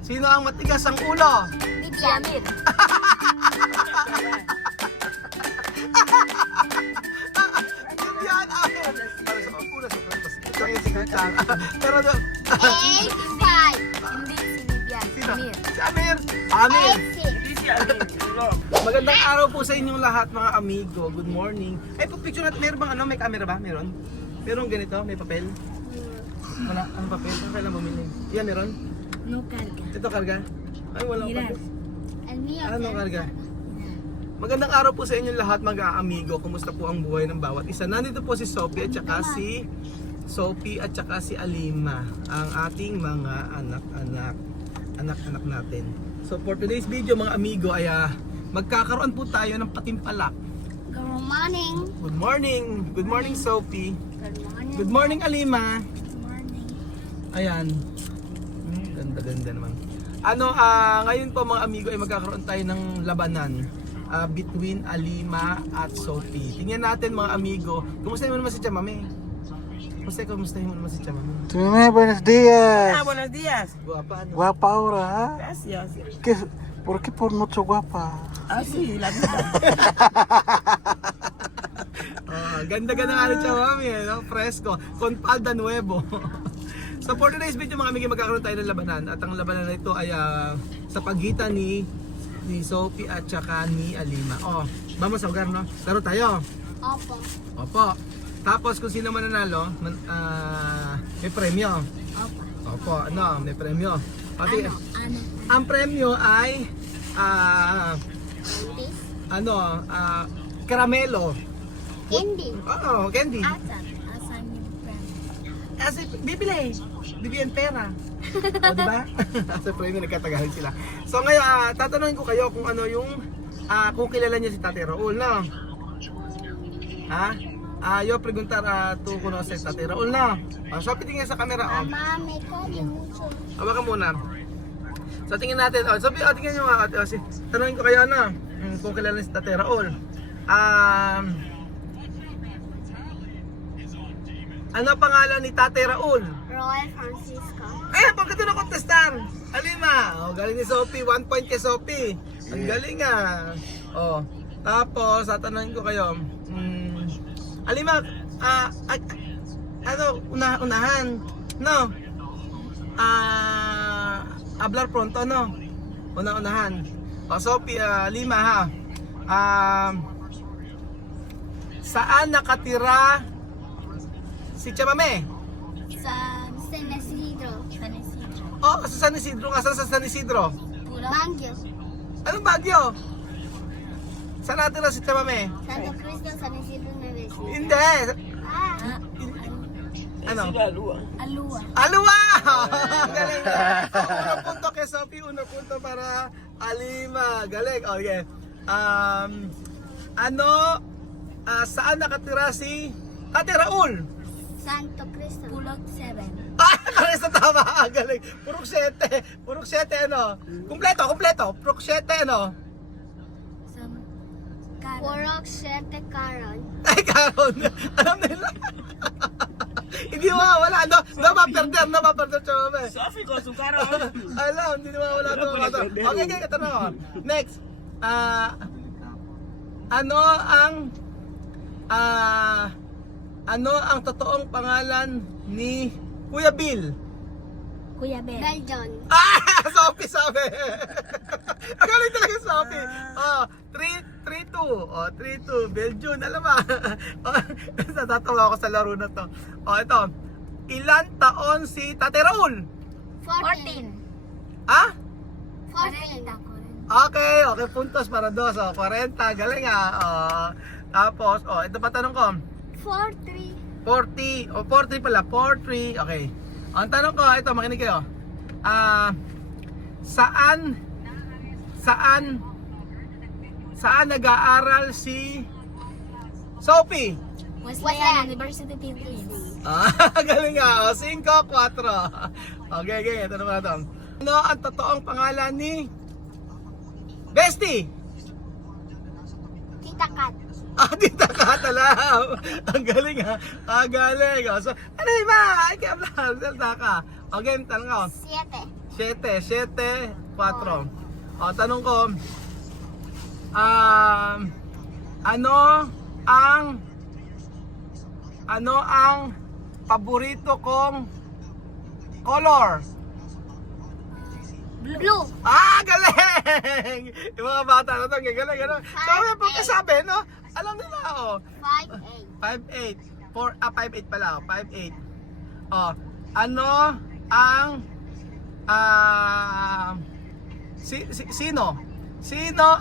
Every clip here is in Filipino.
Sino ang matigas ang ulo? Vivian. Yan, akin. Para sa ulo, sa purpose. Ito yung secret lang. Pero do... Hindi si Vivian. Sino? Amir. Si Amir. Amir. Six. Magandang araw po sa inyong lahat mga amigo. Good morning. Ay, picture natin. Meron bang ano? May camera ba? Meron? Meron ganito? May papel? Wala. Ano papel? Ano kailan bumili? Yan, meron? No carga. Ito karga? Ay, wala papel. And me Ano karga? Magandang araw po sa inyong lahat mga amigo. Kumusta po ang buhay ng bawat isa? Nandito po si Sophie at saka si Alima, ang ating mga anak-anak natin. So for today's video mga amigo ay magkakaroon po tayo ng patimpalak. Good morning. Good morning. Good morning Sophie. Good morning. Good morning Alima. Good morning. Ayan. Ganda-ganda naman. Ngayon po mga amigo ay magkakaroon tayo ng labanan between Alima at Sophie. Tingnan natin mga amigo. Kumusta naman si Chamame? Kumusta naman si Chamame? Chamame, buenos días. Buenos días. Guapa, ano? Guapa ahora, ¿ah? Gracias. ¿Por qué por mucho guapa? Ah, sí, la vida. Ganda-ganda nga ni Chamame, no? Fresco. Con palda nuevo. So for today's video mga amigo, magkakaroon tayo ng labanan. At ang labanan na ito ay sa pagitan ni Sophie at saka ni Alima. Vamos a jugar, no? Laro tayo. Opo. Opo. Tapos kung sino man nanalo, may premyo. Opo. Opo, may premyo. Pati, Ano? ang premyo ay This? karamelo. Candy. Oo, candy. Asan yung friend? Kasi bibili ang pera. O, diba? Sa premyo nagkatagalan sila. So ngayon, tatanungin ko kayo kung ano yung kung kilala niyo si Tate Raul, no? Yo preguntar tú conoces Tate Raul, no? So tingin sa camera, Mami, kali mucho. Hawakan muna. So tingnan natin. Tingnan nyo nga. Tanungin ko kayo kung kilala si Tate Raul. Ano pangalan ni Tate Raul? Roy Francisco. Bakit ito na-contestan? Alima. Galing ni Sophie. 1 point kay Sophie. Ang galing tapos, tatanungin ko kayo. Alima, unahan? No? Hablar pronto, no? Unahan. Sophie, Alima ha. Saan nakatira si Chamame? Sa San Isidro. Sa San Isidro. Saan sa San Isidro? Baguio. Anong Baguio? Saan natira si Chamame? Santo Cristo, San Isidro, Nueva Ecija. Hindi. Ano? Alua. Alua! Galing na. Unang punto kay Sophie, unang punto para Alima. Galing. Okay. Saan nakatira si Tate Raul? Santo Cristo. Pulog 7. Kares na tama. Galing. Purok 7. Purok 7 ano? Kompleto. Purok 7 ano? Purok 7 Caron. Ay, Karon. Alam nila. Hindi mawawala. No maperder. Chamame. Sophie con su cara. Alam, hindi mawawala ito. Okay, ito na. Next. Ano ang totoong pangalan ni Kuya Bill? Kuya Bel. Beljon. Sophie sabi. Ang galing talaga Sophie. 3-2. 3-2. Belgium. Alam ba? Natatawa ako sa laro na to. Ito. Ilan taon si Tate Raul? 14. 14. Okay. Puntos para 2. 40. Galing tapos, ito pa tanong ko. 4-3. 40. 43 pala. 43. Okay. Ang tanong ko, ito, makinig kayo. Saan nag-aaral si Sophie? Western University Philippines. Galing nga. 5-4. Okay. Ito naman ito. Ano ang totoong pangalan ni Bestie? Tita Kat. Tita Kat, alam. Ang galing Galing. So, ano ba? Ay, kaya ka. Okay, tanong ko. 7. 7, 4. O, tanong ko, ano ang paborito kong color? Blue. Galing! Yung mga bata na ito, galing, galing. So, may pagkasabi, no? Alam nila, 5, 8. 5'8". 5'8 pala, 5'8". Oh, ano ang sino? Sino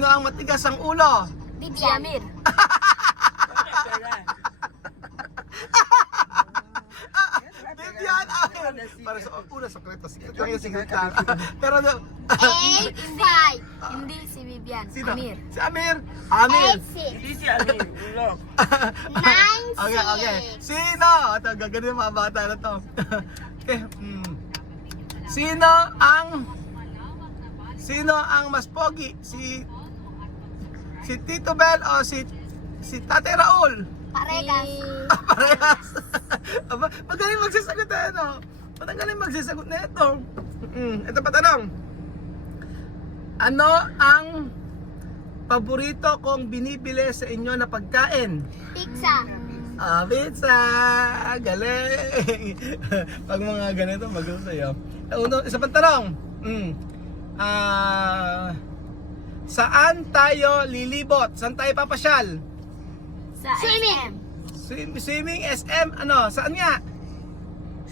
ang matigas ang ulo? Bibian. Bibian! Para sa una sekreto. Ito yung secret lang. Pero 8, 5. Hindi si Bibian. sino? Amir. Si Amir. Amir. 8, 6. Hindi siya ni Ulok. 9, 6. Okay. Sino? Ito, gagano yung mga bata na to. Okay. Sino ang mas pogi? Si Tito Bel o si Tate Raul? Paregas. Parehas. Aba, magaling magsasagot na ano. Magaling magsasagot na ito. Ito pa tanong. Ano ang paborito kong binibili sa inyo na pagkain? Pizza. Pizza! Galing! Pag mga ganito, magaling sa'yo. Isa pang tanong. Saan tayo lilibot? Saan tayo papasyal? Sa Swimming. Swimming SM, ano? Saan nga?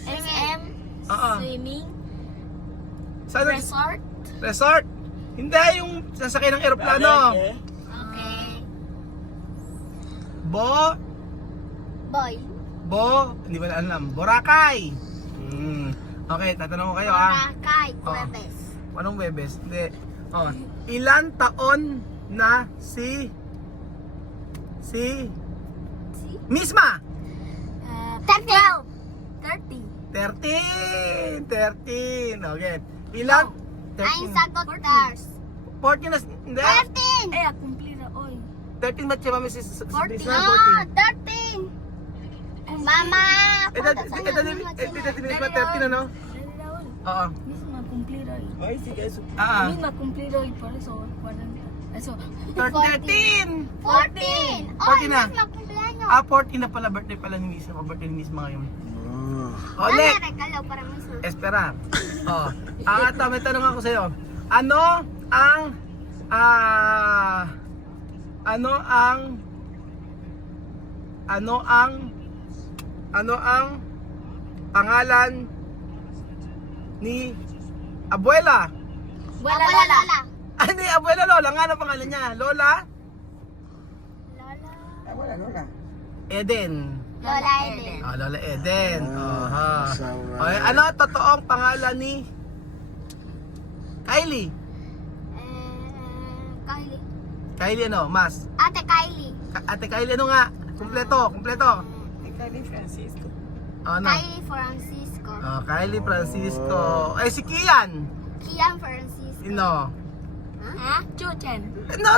SM. Oo. Swimming. Saan? Resort. Resort? Hindi, yung sasakay ng eroplano. Okay. Boy. Hindi ba na alam? Boracay. Okay, tatanong ko kayo Boracay. Oh. Huwebes. Anong Webes? Hindi. Ilan taon na si Misma? 12. 30. 13. Okay. Ilan? Ang sagot, Tars. 14 na. Hindi. 13. Eh, kumplir na, oy. 13 ba siya mami si 14. Misma? No, 13. Mama. Misma 13 ano? Oo. Mismo makumplir oy. Ay, sige. Mismo makumplir oy, por eso, 40. Eso. 13! 14. 14 na. Mas magkumpleaños. 14 na pala, birthday pala ni Misma. Birthday ni Misma ngayon. Oh. Next! Regalo para mismo. Espera. May tanong ako sa'yo. Ano ang pangalan ni Abuela? Lola. Ni Abuela Lola. Nga ang pangalan niya? Lola? Wala. Eden. Lola Eden. Lola Eden. Sawa. Okay, ano ang totoong pangalan ni Kylie? Kylie. Kylie ano? Mas? Ate Kylie. Ate Kylie ano nga? Kumpleto. Ikaw ni Francisco. Ano? Kylie Francisco. Kylie Francisco. Si Kian. Kian Francisco. Sino? Ha? Chuchen. No,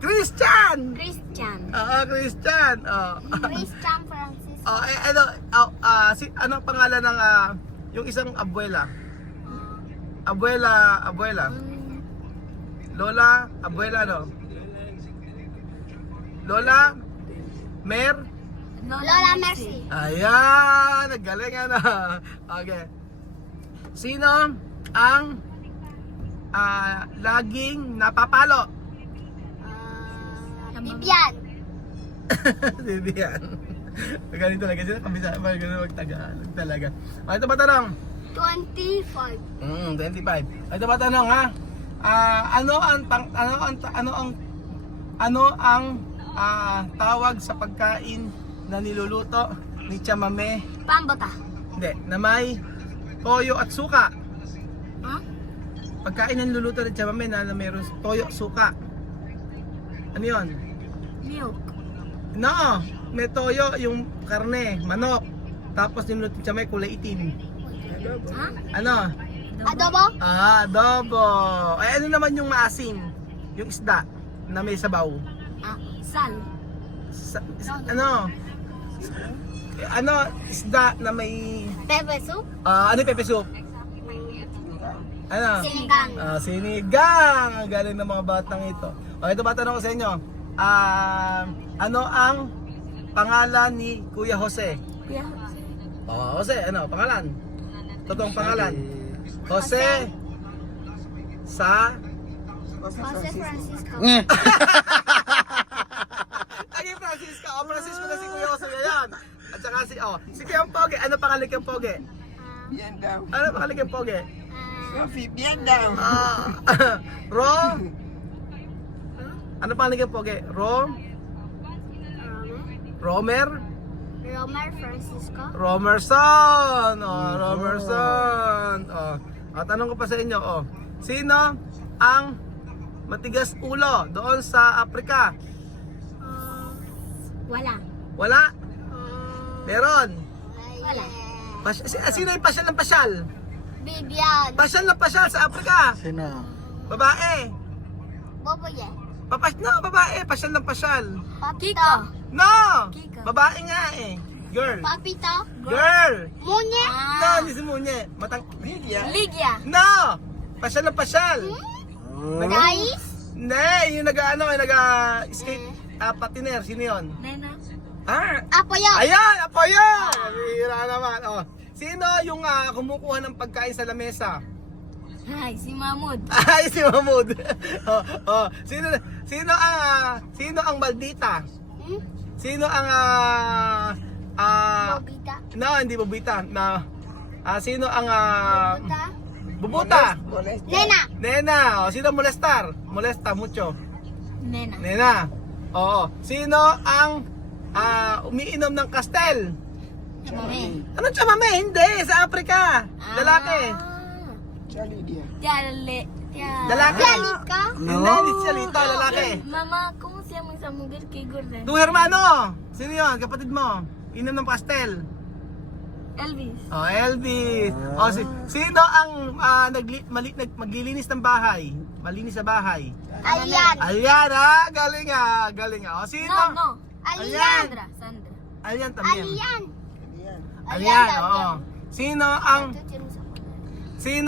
Christian. Christian. Christian. Christian Francisco. Ano pangalan ng yung isang abuela? Abuela. Lola, abuela no? Lola Mer. Lola Mercy. Ayan, nagaling ano. Okay. Sino ang laging napapalo? Bibian. Bibian. Magaling talaga sila, kabisa, magaling magtagalog talaga. Ito ba tanong? 25. 25. Ito ba tanong ha? Ano ang tawag sa pagkain na niluluto ni Chamame? Pambota. Hindi, na may toyo at suka. Huh? Pagkain na niluluto ni Chamame na mayroon toyo at suka. Ano yun? Milk. No, may toyo yung karne, manok. Tapos niluluto ni Chamame kulay itim. Ha? Ano? Adobo? Adobo. Ay ano naman yung maasim? Yung isda na may sabaw. Sal. Ano, isda na may Pepe soup? ano yung pepe soup? Ano? Sinigang. Sinigang! Ang galing ng mga batang ito. O, ito ba tanong ko sa inyo? Ano ang pangalan ni Kuya Jose? Kuya. Jose, ano? Pangalan? Totoong pangalan? Jose sa... Jose Francisco. Naging Francisco. Francisco na si Kuya Jose yan. At saka si Kuya Poge. Ano pangalan kang Poge? Bien daw. Ano pangalan kang Poge? Sophie, bien daw. Ro? Ano pangalan kang Poge? Romer? Romer Francisco. Romerson! Romerson! Tanong ko pa sa inyo, sino ang matigas ulo doon sa Afrika? Wala. Wala? Meron? Wala. Sino yung pasyal ng pasyal? Bibian. Pasyal ng pasyal sa Afrika? Sino? Babae? Boboye. Babae, pasyal ng pasyal. Papito. No! Kika. Babae nga eh. Girl. Papito. Girl! Munye. No, hindi si Munye. Lydia. Ligia. No! Pasyal ng pasyal. Guys. Hindi, yung nag-skate patiner. Sino yun? Nena. Apoyo. Ayan! Apoyo! Bihira naman. Sino yung kumukuha ng pagkain sa lamesa? Hi, si Mahmud. Ay, si Mahmud. Sino ang maldita? Sino ang Bobita. no, hindi bubita. Sino ang Buta. bubuta? Molesta. Nena. Nena. Sino molestar? Molesta mucho. Nena. Nena. Oo. Sino ang umiinom ng kastel? Mami. Ano chamame? Hindi, sa Afrika. Lalaki. Siya Lydia. Lalaki. Jalika. Hindi, hindi siya lito, lalaki. Mama, ¿cómo se llama esa mujer que gorda? Tu hermano. Sino yun? Kapatid mo. Inom ng pastel. Elvis. Elvis. Sino ang maglilinis ng bahay? Malinis sa bahay. Alian. Ayan galing Sino? No. Alian. Sandra. Ayan también. Alian. Ayan, oo. Sino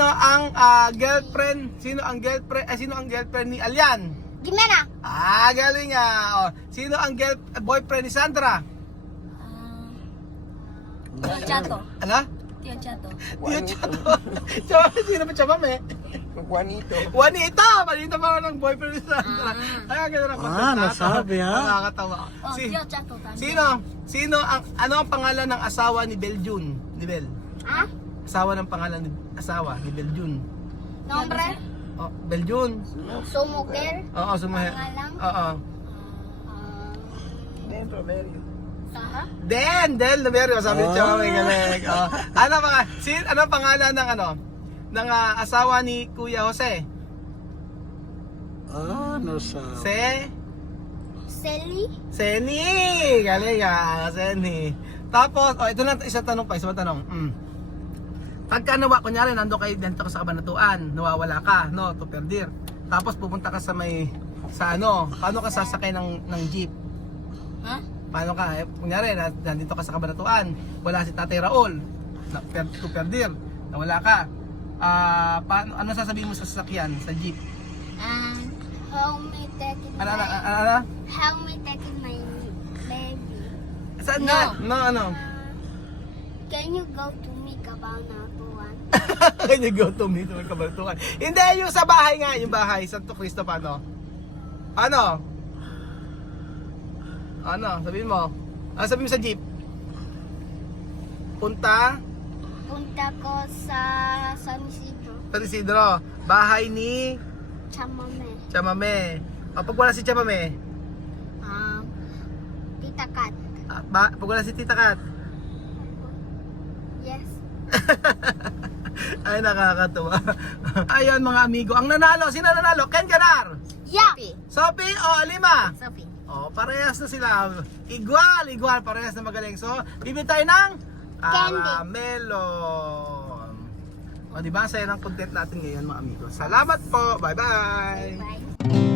ang girlfriend? Sino ang girlfriend ni Alian? Gimena. Galing Sino ang boyfriend ni Sandra? Tío Chato. Ano? Tío Chato. Tio Chato. Sino ba chamame? Juanito. Juanita pa ng boyfriend ni Sandra. Gano'n ang kontrata. nasabi, ha? Nakakatawa. Tío Chato también. Sino ano ang pangalan ng asawa ni Beljun? Ni Bel. Asawa ni Beljun. Nombre. Beljun. Sumuker. Oo, sumahe. Pangalan? Oo. Ben Romerio. Saha. Del Numerio, sabi niya may galing. Ano pangalan ng asawa ni Kuya Jose? Ano sa... Seli. Seni! Galing Seni. Tapos, ito na isang tanong. Pagka kunyari nando kayo dito sa Kabanatuan, nawawala ka, no, to perdir. Tapos pupunta ka paano ka sasakay ng jeep? Ha? Paano ka? Kunyari, nandito ka sa Kabanatuan, wala si Tatay Raul, to perdir, nawala ka. Ano sasabihin mo sa sasakyan, sa jeep? Help me taking Ano? Help me taking my baby. Saan na? No. Can you go to me Cabanatuan? Can you go to me to Kabanatuan? Hindi, yung sa bahay nga, yung bahay, Santo Cristo paano? Ano? Sabihin mo. Sabihin mo sa jeep. Punta ko sa San Isidro. San Isidro. Bahay ni Chamame. Pag wala si Chamame, Tita Kat. pag wala si Tita Kat. Yes. Ay, nakakatuwa. Ayun mga amigo, ang nanalo, sino nanalo? Ken Ganar, Yeah. Sophie o Alima? Sophie. Parehas na sila. Igual, parehas na magaling. So, bibili tayo ng melon. Diba? Saya ng content natin ngayon mga amigo. Salamat po. Bye-bye. Bye.